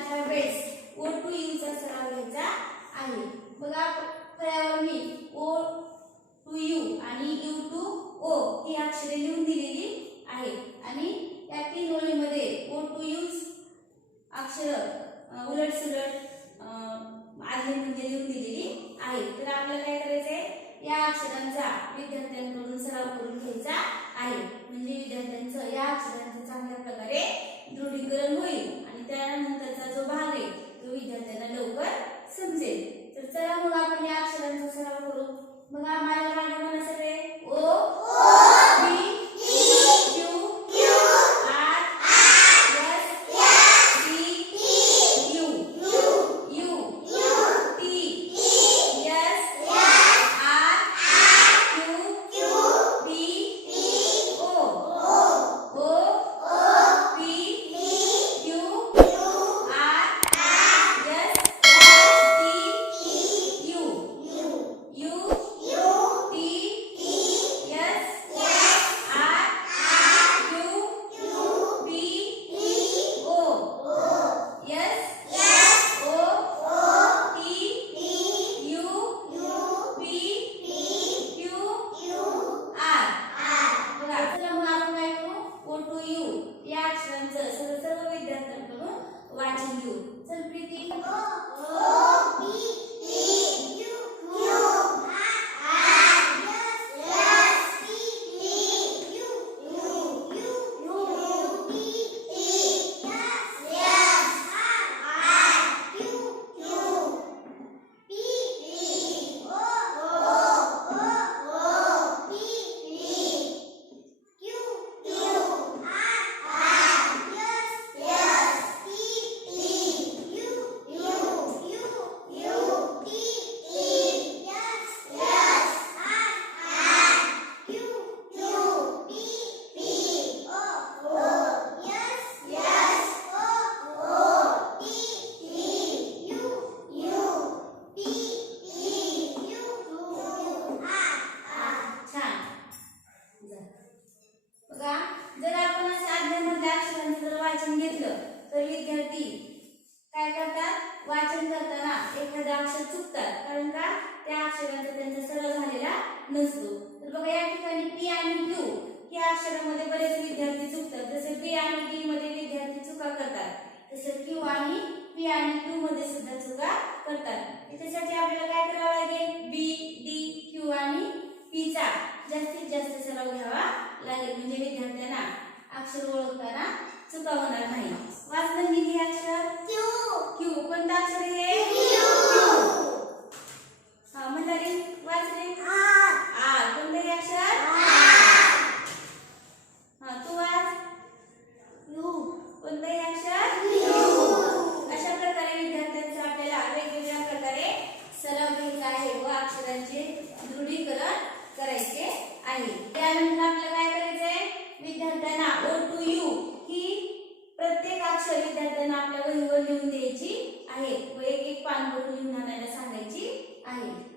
Alphabets O to you चा सराव घ्यायचा आहे. बघा फळ्यावर मी ओ टू यू आणि यू टू ओ ही अक्षरे लिहून दिलेली आहे. आणि या तीन ओळीमध्ये ओ टू यू अक्षर उलट सुलट आधी म्हणजे लिहून दिलेली आहे. तर आपल्याला काय करायचंय? या अक्षरांचा विद्यार्थ्यांकडून सराव करून घ्यायचा आहे. म्हणजे विद्यार्थी तर विद्यार्थी काय करतात? वाचन करताना एखादं अक्षर चुकतात. कारण का? त्या अक्षरांचा त्यांचा सरळ झालेला नसतो. तर बघा या ठिकाणी पी आणि क्यू या अक्षरामध्ये बरेच विद्यार्थी चुकतात. जसे पी आणि डी मध्ये विद्यार्थी चुका करतात तसं क्यू आणि पी आणि क्यू मध्ये सुद्धा चुका करतात. त्याच्यासाठी आपल्याला काय करावं लागेल? बी डी क्यू आणि पी चा जास्तीत जास्त सराव घ्यावा लागेल. म्हणजे विद्यार्थ्यांना अक्षर ओळखताना चुका होणार नाही वाचन हे अक्षर क्यू कोणतं अक्षर आहे हे हा म्हणणारी वाच रे आर कोणतं हे अक्षर हा तू वाच कोणतं हे अक्षर अशा प्रकारे विद्यार्थ्यांचा आपल्याला वेगवेगळ्या प्रकारे सराव घ्यायचा आहे व अक्षरांचे दृढीकरण करायचे आहे त्यानंतर आपल्याला काय करायचंय विद्यार्थ्यांना ओ टू यू ही प्रत्येक अक्षर विद्यार्थ्यांना आपल्या वहीवर लिहून द्यायची आहे. व एक एक पान भरून लिहून आणायला सांगायची आहे.